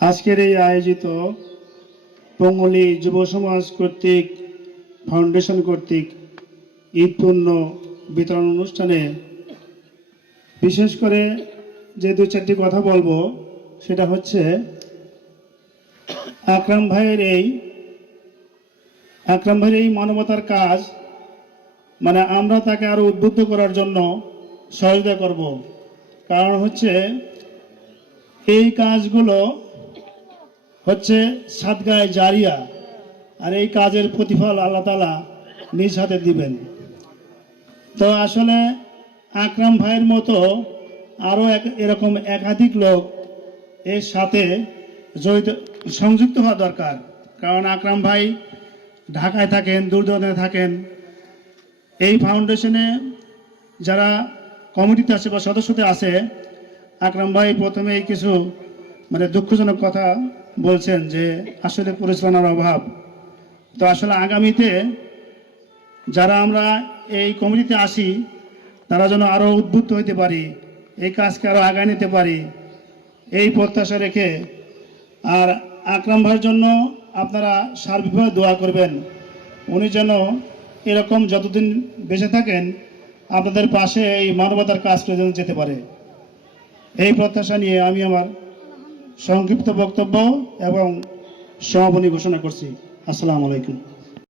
আজকের এই আয়োজিত পঙ্গলি যুব সমাজ কর্তৃক, ফাউন্ডেশন কর্তৃক ঈদ পূর্ণ বিতরণ অনুষ্ঠানে বিশেষ করে যে দু চারটি কথা বলব, সেটা হচ্ছে আকরাম ভাইয়ের এই, আকরাম ভাইয়ের এই মানবতার কাজ মানে আমরা তাকে আরও উদ্বুদ্ধ করার জন্য সহযোগিতা করব। কারণ হচ্ছে এই কাজগুলো হচ্ছে সাদগায় জারিয়া, আর এই কাজের প্রতিফল আল্লাহ তালা নিজ হাতে দিবেন। তো আসলে আকরাম ভাইয়ের মতো আরও এক, এরকম একাধিক লোক এর সাথে জড়িত, সংযুক্ত হওয়া দরকার। কারণ আকরাম ভাই ঢাকায় থাকেন দূর দূরান্তে থাকেন। এই ফাউন্ডেশনে যারা কমিটিতে আছে বা সদস্যতে আছে আকরাম ভাই প্রথমেই কিছু মানে দুঃখজনক কথা বলছেন যে আসলে পরিচালনার অভাব। তো আসলে আগামীতে যারা আমরা এই কমিটিতে আসি, তারা যেন আরও উদ্বুদ্ধ হইতে পারি, এই কাজকে আরও আগায় নিতে পারি, এই প্রত্যাশা রেখে। আর আকরাম ভাইয়ের জন্য আপনারা সার্বিকভাবে দোয়া করবেন, উনি যেন এরকম যতদিন বেঁচে থাকেন, আপনাদের পাশে এই মানবতার কাজ করে যেতে পারে। এই প্রত্যাশা নিয়ে আমি আমার সংক্ষিপ্ত বক্তব্য এবং সমাপনী ঘোষণা করছি। আসসালামু আলাইকুম।